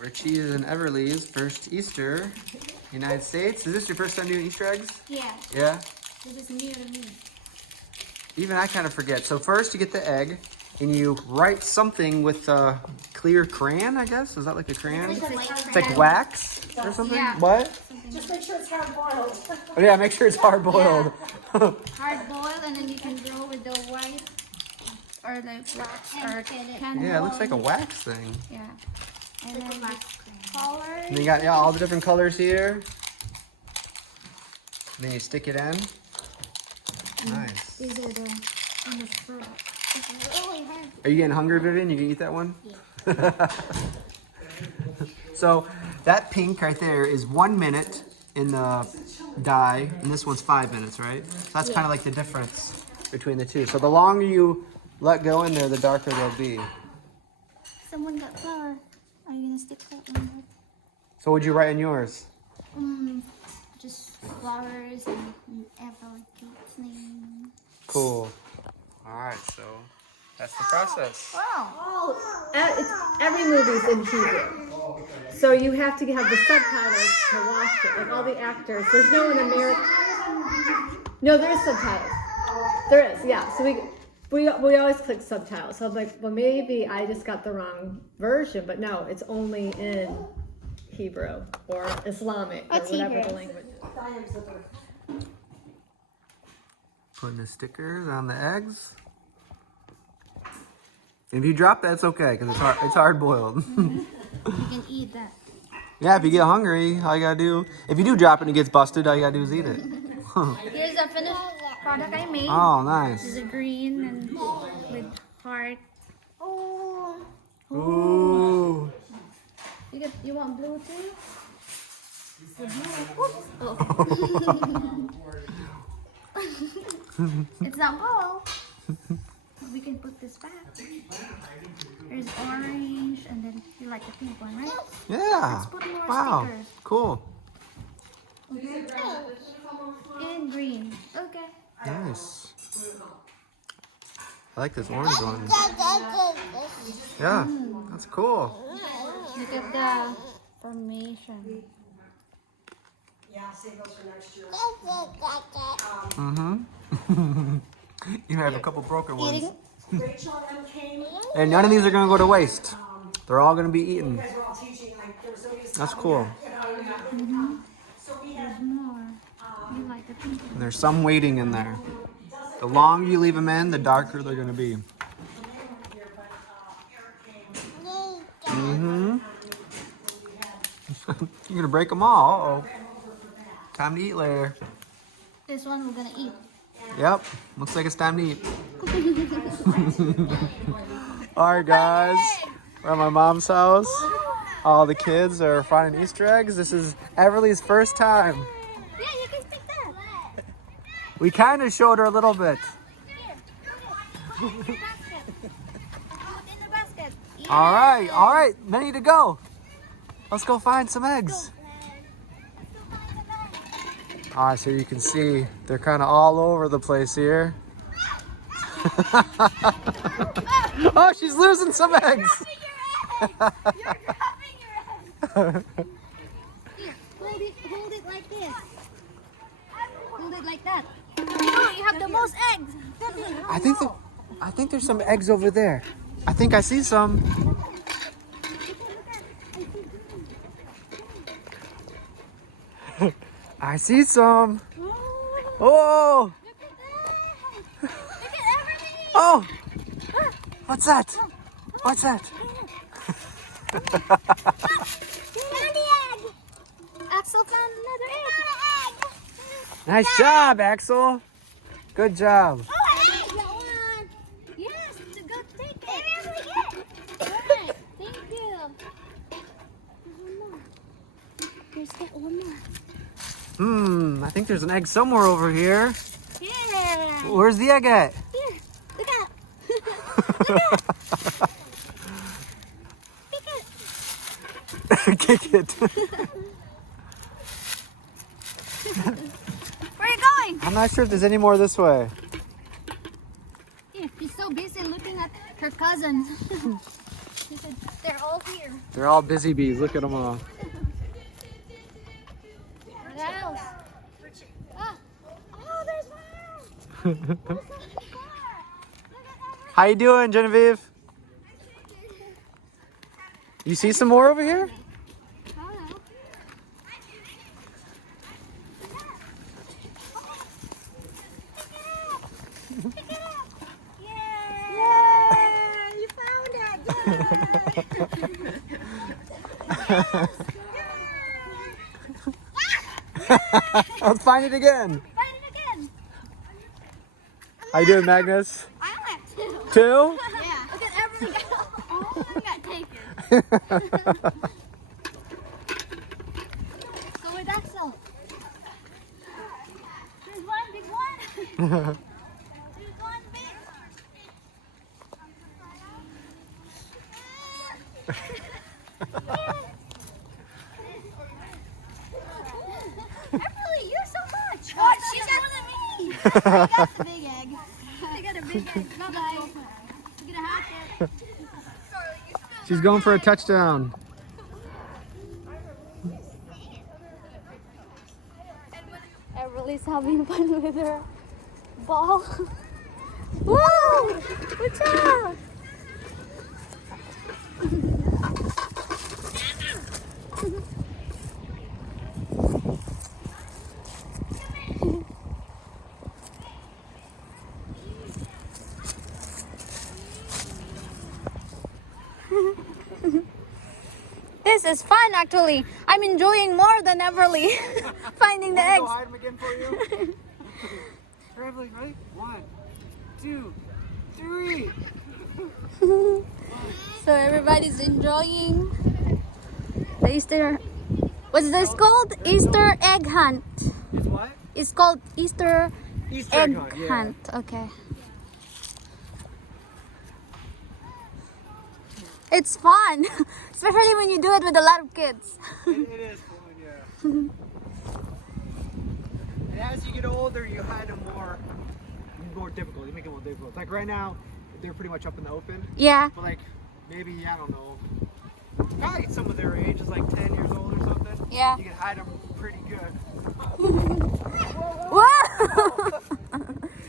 Richie is in Everly's first Easter, United States. Is this your first time doing Easter eggs? Yeah. Yeah? This is new to me. Even I kind of forget. So first you get the egg and you write something with a clear crayon, I guess? Is that like a crayon? It's like wax or something? Yeah. What? Just make sure it's hard boiled. Oh yeah, make sure it's hard boiled. Yeah. Hard boiled, and then you can draw with the white or the wax or candle. Yeah, it looks like a wax thing. Yeah. And then the colors. And you got all the different colors here. And then you stick it in. Nice. These are the on the fruit. It's really hard. Are you getting hungry, Vivian? You can eat that one? Yeah. So that pink right there is 1 minute in the dye, and this one's 5 minutes, right? So that's kind of like the difference between the two. So the longer you let go in there, the darker they'll be. Someone got flour. Are you gonna stick that in there? So what'd you write in yours? Just flowers and everything's name. Cool. All right, so that's the process. Wow. Every movie's in Hebrew. So you have to have the subtitles to watch it, like all the actors. There's no in American. No, there is subtitles. There is, yeah. So we always click subtitles. So I'm like, well, maybe I just got the wrong version, but no, it's only in Hebrew or Islamic or whatever the language is. Putting the stickers on the eggs. If you drop that, it's okay because it's hard boiled. You can eat that. Yeah, if you get hungry, all you gotta do, if you do drop it and it gets busted, all you gotta do is eat it. Here's a finished product I made. Oh, nice. This is a green and with heart. Ooh. You want blue too? Oh. It's not blue. We can put this back. There's orange, and then you like the pink one, right? Yeah. Let's put more Wow. stickers. Cool. Okay. And green. Okay. Nice. I like this orange one. Yeah, that's cool. Look at the formation. Yeah, save those for next year. Mm-hmm. You have a couple broken ones. Rachel and Em came. And none of these are gonna go to waste. They're all gonna be eaten. You guys were all teaching, like, there was somebody who's That's coming cool. back. So we had More. You like the pink one? And there's some waiting in there. The longer you leave them in, the darker they're gonna be. Mm-hmm. You're gonna break them all. Uh-oh. Time to eat later. This one we're gonna eat. Yep. Looks like it's time to eat. Alright guys. We're at my mom's house. All the kids are finding Easter eggs. This is Everly's first time. Yeah, you can stick that. We kind of showed her a little bit. Put in the basket. Alright. Ready to go. Let's go find some eggs. Alright, so you can see they're kind of all over the place here. Oh, she's losing some eggs. You're dropping your egg. Here, hold it like this. Hold it like that. Oh, you have the most eggs. I think there's some eggs over there. I think I see some. I see some. Oh! Look at everything. Oh! What's that? What's that? Candy egg. Axel found another egg. Nice job, Axel. Good job. Oh, I got one. Yes, to go take it. Alright, thank you. There's one more. There's that one more. I think there's an egg somewhere over here. Yeah. Where's the egg at? Here, look out. Look out. Kick it. Where are you going? I'm not sure if there's any more this way. Here, he's so busy looking at her cousins. She said they're all here. They're all busy bees. Look at them all. What else? Ah. Oh, there's more. How you doing, Genevieve? You see some more over here? Let's find it again. Find it again. How you doing, Magnus? I went two. Two? Yeah. Look at everything. All of them got taken. Go with Axel. There's one big one. There's one big. Emily, you're so much. Oh, she's more than me. I got the big egg. I got a big egg. Bye-bye. Look at a hat there. She's going for a touchdown. Everly's having fun with her ball. Whoa! Good job! This is fun actually. I'm enjoying more than Everly finding the eggs. Go hide them again for you. Everly, ready? 1, 2, 3. So everybody's enjoying the Easter. What's this called? Easter egg hunt. It's what? It's called Easter egg hunt. Yeah. hunt. Okay. It's fun, especially when you do it with a lot of kids. It is fun, yeah. And as you get older, you hide them more difficult. You make it more difficult. Like right now, they're pretty much up in the open. Yeah. But like maybe, I don't know, probably some of their age is like 10 years old or something. Yeah. You can hide them pretty good. Whoa!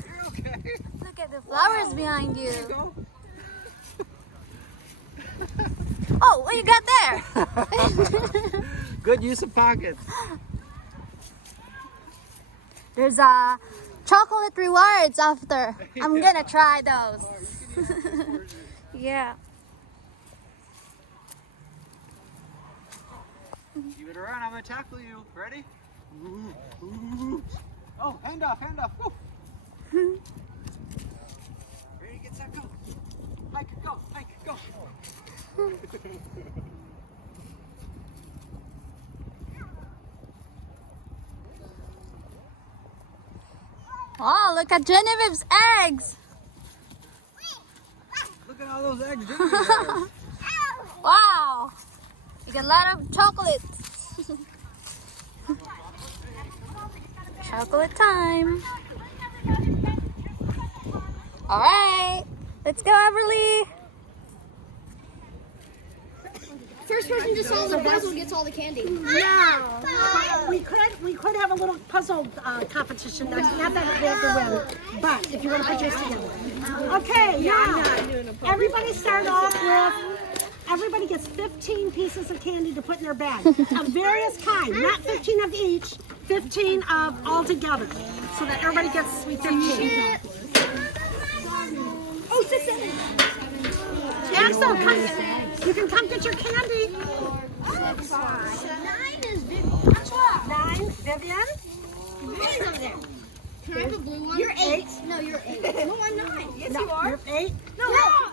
You're okay. Look at the flowers behind There you you. go. Oh, what you got there? Good use of pockets. There's a chocolate rewards after. I'm gonna try those. Yeah. Give it a run. I'm gonna tackle you. Ready? Ooh, ooh. Oh, hand off, go. Ready, get set, go. Hike, go. Oh, look at Genevieve's eggs. Look at all those eggs. Jimmy has. Wow. You got a lot of chocolates. Chocolate time. All right. Let's go, Everly. First person to solve the puzzle gets all the candy. No. We could have a little puzzle competition next. Not that we have to win, but if you want to put yours together. Okay, now everybody start off with. Everybody gets 15 pieces of candy to put in their bag of various kinds, not 15 of each, 15 of all together, so that everybody gets 15. Oh, 6, 7. Axel, come. You can come get your candy. 9 is Vivian. 9, Vivian. Vivian's over there. Can I have a blue one? You're 8. No, you're 8. No, I'm 9. Yes, No, you are. you're 8. No,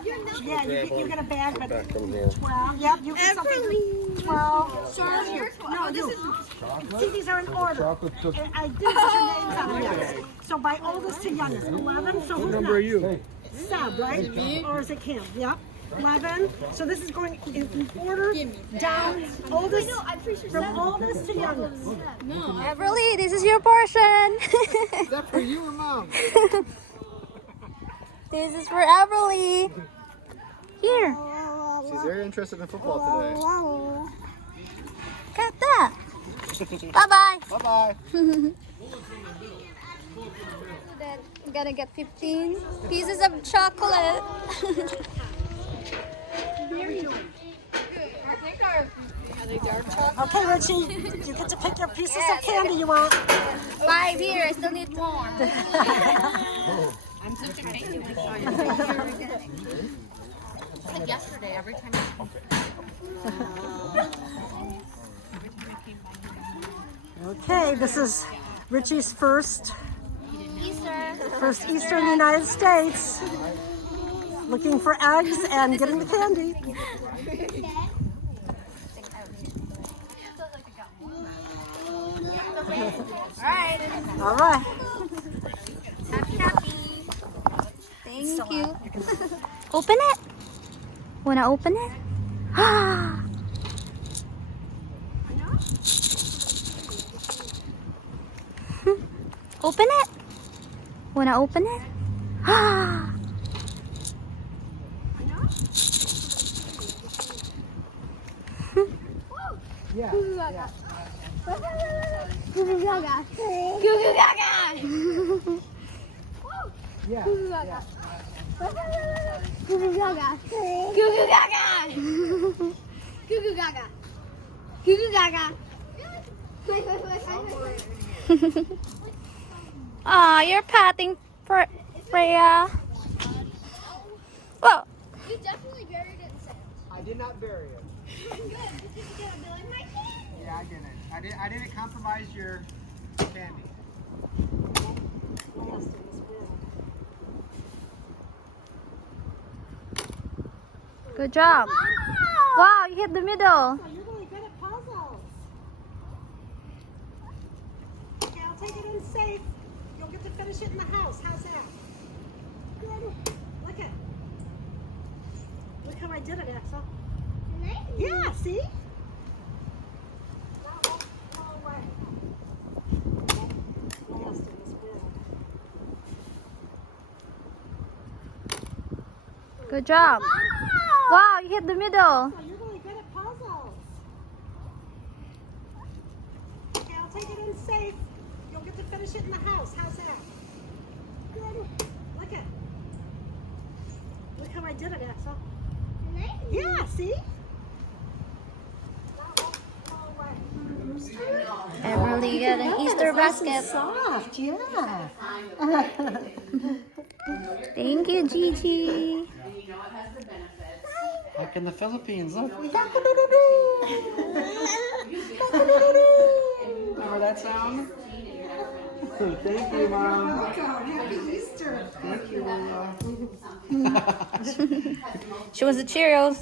You're 9. yeah, you get a bag, but 12. Yep, you get something. 12. Sorry, you're 12. No, this is. See, these are in order. And I did put your names on them. Yes. So by oldest to youngest, 11. So who's Number are next? you? Seb, right? Or is it Kim? Yep. 11. So this is going in order down. Oldest from oldest to youngest. Everly, this is your portion. Is that for you or mom? This is for Everly. interested in football today. Got that. Bye-bye. Bye-bye. I'm gonna get 15 pieces of chocolate. Okay, Richie, you get to pick your pieces of candy you want. 5 here, I still need more. I'm such a pain. It's like yesterday, every time Okay, this is Richie's first Easter. Easter in the United States. Looking for eggs and getting the candy. All right. Happy. Thank you. Open it. Wanna open it? Open it. Wanna open it? Yeah. Goo goo gaga. Goo goo gaga. Yeah. Goo goo gaga. Goo goo gaga. Goo goo gaga. Goo goo gaga. Goo goo gaga. Aw, you're patting Freya. Whoa. You definitely buried it in sand. I did not bury it. Good, because you're gonna be like, my candy. Yeah, I didn't. I didn't compromise your candy. Good job. Wow, you hit the middle. Oh, you're really good at puzzles. Okay, I'll take it in safe. You'll get to finish it in the house. How's that? Good. Look how I did it, Axel. Yeah, see? Good job. Wow, you hit the middle. Oh, you're really good at puzzles. Okay, I'll take it in safe. You'll get to finish it in the house. How's that? Good. Look how I did it, Axel. Yeah, see? Everly got an Easter basket. Soft, yeah. Thank you, Gigi. Like in the Philippines, look. Remember that sound? Thank you, Mom. Happy Easter. Thank you, Mom. She wants the Cheerios.